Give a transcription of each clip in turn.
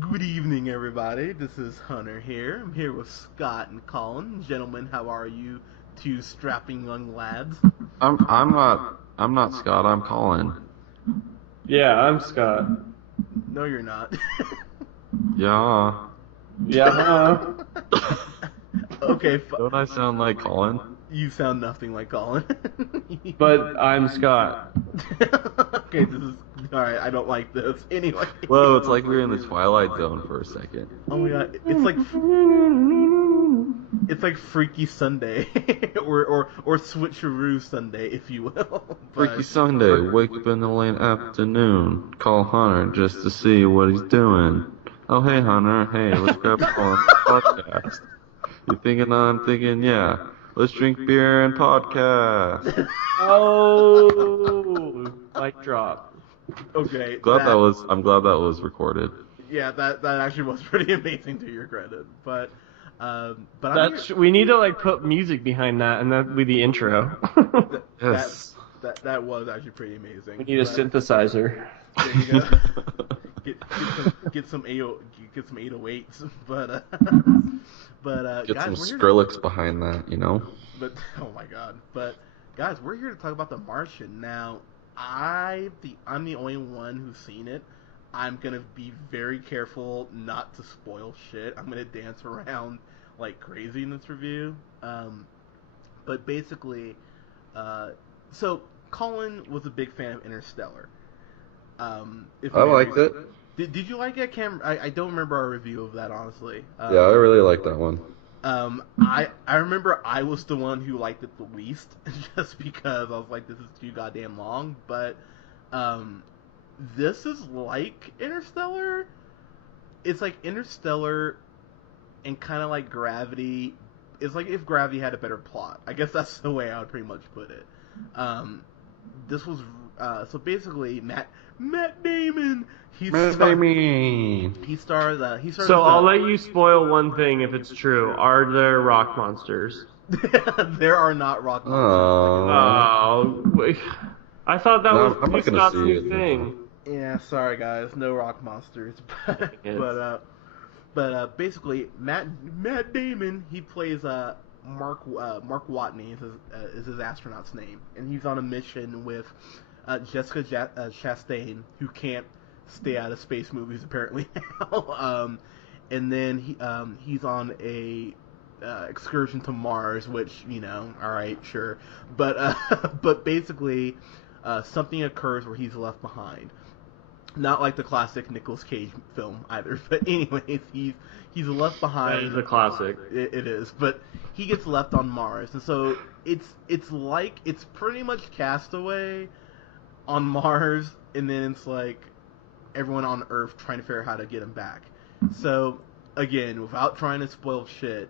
Good evening, everybody. This is Hunter here. I'm here with Scott and Colin. Gentlemen, how are you? Two strapping young lads. I'm not Scott, I'm Colin. Yeah, I'm Scott. No, you're not. Yeah. Yeah. Okay, Don't I sound like Colin? you sound nothing like Colin. But I'm Scott. Okay, this is alright. I don't like this. Anyway. Whoa, it's like we were in the Twilight Zone for a second. Oh my god, it's like Freaky Sunday, or Switcheroo Sunday, if you will. Freaky Sunday, wake up in the late afternoon, call Hunter just to see what he's doing. Oh hey Hunter, hey, let's grab a podcast. You thinking I'm thinking, yeah. Let's drink beer and podcast. Oh, mic drop. Okay. I'm glad that was recorded. Yeah, that actually was pretty amazing to your credit, but We need to put music behind that, and that'd be the intro. Yes. That was actually pretty amazing. We need a synthesizer. There you go. get some 808s, but Get guys, some we're here Skrillex behind that, you know? But oh my god! But guys, we're here to talk about The Martian. Now, I'm the only one who's seen it. I'm gonna be very careful not to spoil shit. I'm gonna dance around like crazy in this review. But basically, so Colin was a big fan of Interstellar. I liked it. Did you like it, Cam? I don't remember our review of that, honestly. Yeah, I really liked that one. I remember I was the one who liked it the least, just because I was like, this is too goddamn long. But this is like Interstellar. It's like Interstellar, and kind of like Gravity. It's like if Gravity had a better plot. I guess that's the way I would pretty much put it. This was so basically Matt Damon. He stars. So I'll let you spoil one thing if it's true. Are there rock monsters? There are not rock monsters. Oh, I thought that was I'm not gonna Scott's see it. thing. Yeah, sorry guys, no rock monsters. But basically, Matt Damon, he plays Mark Watney is his astronaut's name, and he's on a mission with Jessica Chastain, who can't stay out of space movies apparently now. And then he's on a excursion to Mars, which, you know, all right, sure, but basically something occurs where he's left behind. Not like the classic Nicolas Cage film either, but anyways, he's left behind. That is a classic. It is, but he gets left on Mars, and so it's pretty much Castaway on Mars, and then it's like everyone on Earth trying to figure out how to get him back. So again, without trying to spoil shit,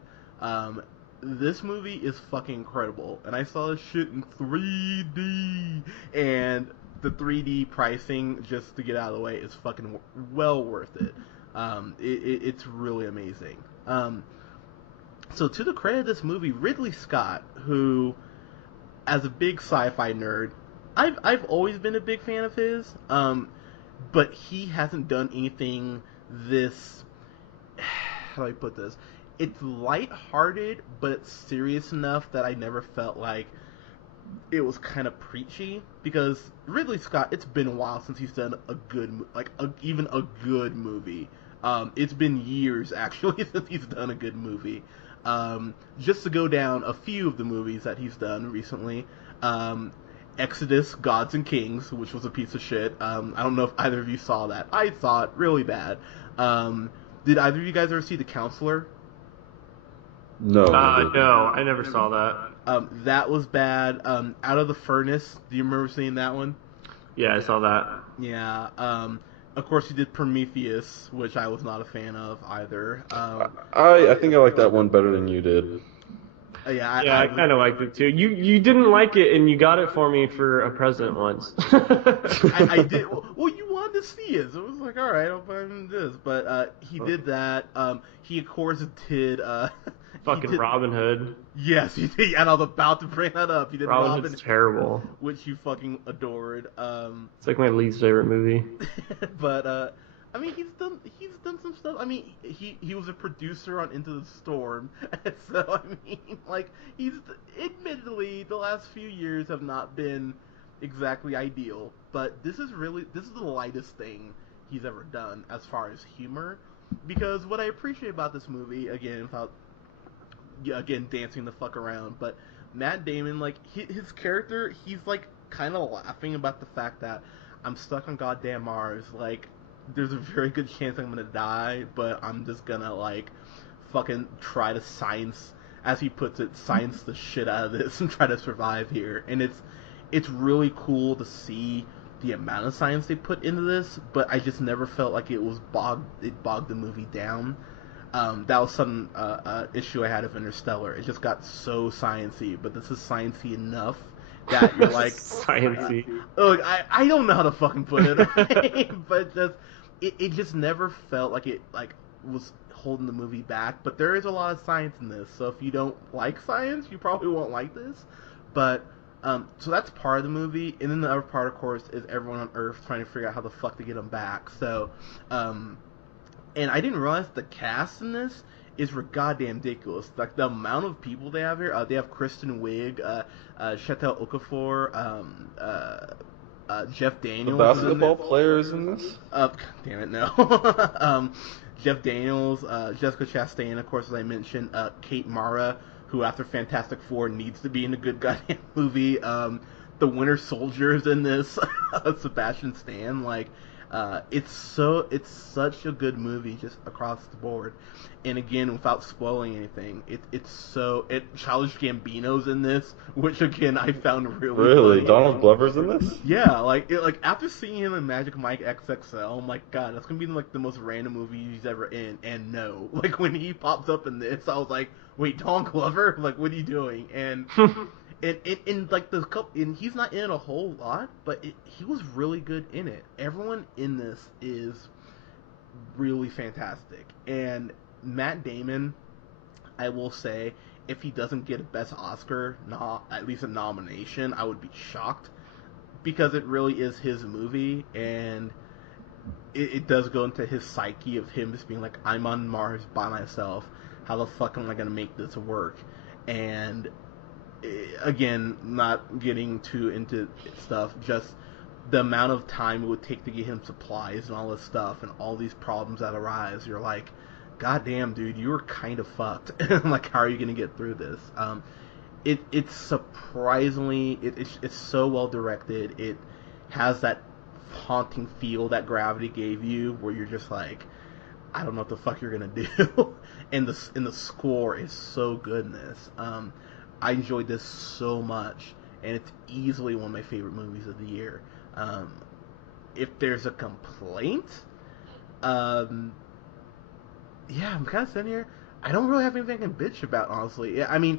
this movie is fucking incredible, and I saw this shit in 3D, and the 3D pricing, just to get out of the way, is fucking well worth it. It's really amazing. So to the credit of this movie, Ridley Scott, who, as a big sci-fi nerd, I've always been a big fan of his, but he hasn't done anything this, how do I put this? It's lighthearted, but it's serious enough that I never felt like it was kind of preachy, because Ridley Scott, it's been a while since he's done a good, even a good movie. It's been years, actually, since he's done a good movie. Just to go down a few of the movies that he's done recently, Exodus, Gods and Kings, which was a piece of shit. I don't know if either of you saw that. I saw it really bad. Did either of you guys ever see The Counselor? No. No, I never saw that. That was bad. Out of the Furnace, do you remember seeing that one? Yeah, I saw that. Yeah. Of course, he did Prometheus, which I was not a fan of either. I think I like that one better than you did. Yeah, I kind of liked it too. You didn't like it, and you got it for me for a present once. I did. Well, you wanted to see it, so it was like, all right, I'll buy him this. But he did that. He of course did. Fucking Robin Hood. Yes, he did. And I was about to bring that up. He did Robin Hood's terrible. Which you fucking adored. It's like my least favorite movie. But I mean, he's done some stuff. I mean, he was a producer on Into the Storm, so I mean, like he's admittedly the last few years have not been exactly ideal, but this is the lightest thing he's ever done as far as humor. Because what I appreciate about this movie, again, without dancing the fuck around, but Matt Damon, like his character, he's like kind of laughing about the fact that I'm stuck on goddamn Mars, like there's a very good chance I'm gonna die, but I'm just gonna like fucking try to science, as he puts it, science the shit out of this and try to survive here. And it's really cool to see the amount of science they put into this, but I just never felt like it bogged the movie down. That was some issue I had of Interstellar. It just got so sciencey, but this is sciencey enough that you're like sciencey. Look, I don't know how to fucking put it, but just it just never felt like it like was holding the movie back. But there is a lot of science in this, so if you don't like science, you probably won't like this. But so that's part of the movie, and then the other part, of course, is everyone on Earth trying to figure out how the fuck to get them back. So, and I didn't realize the cast in this is goddamn ridiculous. Like the amount of people they have here. They have Kristen Wiig, Chiwetel Ejiofor, Jeff Daniels. The basketball players in this? Damn it, no. Jeff Daniels, Jessica Chastain, of course, as I mentioned, Kate Mara, who after Fantastic Four needs to be in a good goddamn movie. The Winter Soldier is in this. Sebastian Stan, like, it's such a good movie just across the board. And again, without spoiling anything, Childish Gambino's in this, which again I found really funny. Donald Glover's in this? Yeah, like after seeing him in Magic Mike XXL, I'm like, God, that's gonna be like the most random movie he's ever in. And no, like when he pops up in this, I was like, wait, Donald Glover? Like, what are you doing? And and like the couple, and he's not in it a whole lot, but he was really good in it. Everyone in this is really fantastic, and Matt Damon, I will say, if he doesn't get a Best Oscar, at least a nomination, I would be shocked, because it really is his movie, and it does go into his psyche of him just being like, I'm on Mars by myself, how the fuck am I going to make this work? And again, not getting too into stuff, just the amount of time it would take to get him supplies and all this stuff, and all these problems that arise, you're like, God damn, dude, you were kind of fucked. Like, how are you going to get through this? It's surprisingly, it's so well directed. It has that haunting feel that Gravity gave you, where you're just like, I don't know what the fuck you're going to do. and the score is so good in this. I enjoyed this so much, and it's easily one of my favorite movies of the year. If there's a complaint, yeah, I'm kind of sitting here. I don't really have anything I can bitch about, honestly. I mean,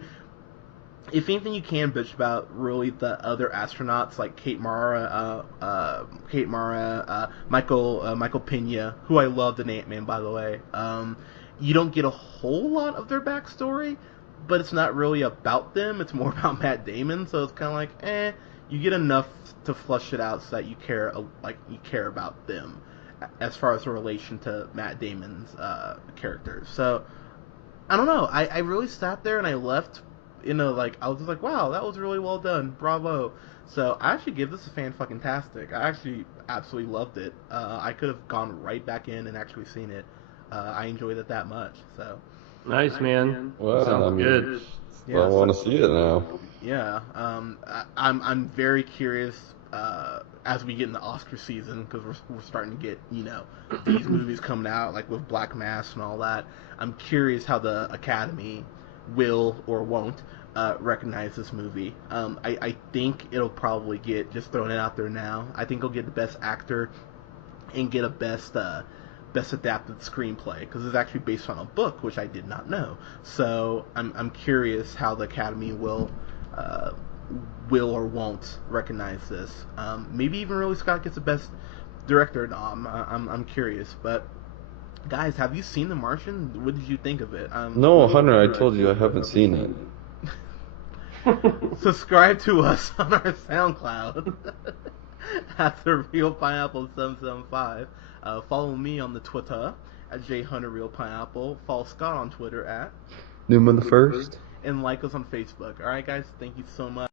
if anything you can bitch about, really, the other astronauts, like Kate Mara, Michael Pena, who I loved in Ant-Man, by the way. You don't get a whole lot of their backstory, but it's not really about them. It's more about Matt Damon, so it's kind of like, you get enough to flush it out so that you care about them, as far as the relation to Matt Damon's character. So, I don't know. I really sat there and I left, I was just like, wow, that was really well done. Bravo. So, I actually give this a fan-fucking-tastic. I actually absolutely loved it. I could have gone right back in and actually seen it. I enjoyed it that much. So, nice, man. Well, sounds good. Yeah, I want to see it now. Yeah. I'm very curious as we get in the Oscar season, because we're starting to get, these movies coming out, like with Black Mass and all that. I'm curious how the Academy will or won't recognize this movie. I think it'll probably get, just throwing it out there now, I think it'll get the Best Actor and get a Best Adapted Screenplay, because it's actually based on a book, which I did not know. So I'm curious how the Academy will or won't recognize this. Maybe even Ridley Scott gets the Best Director nom. I'm curious. But guys, have you seen The Martian? What did you think of it? No, Hunter, I told you I haven't seen it. Subscribe to us on our SoundCloud at The Real Pineapple 775. Follow me on the Twitter at jhunterrealpineapple. Follow Scott on Twitter at Newman the First. and like us on Facebook. All right, guys. Thank you so much.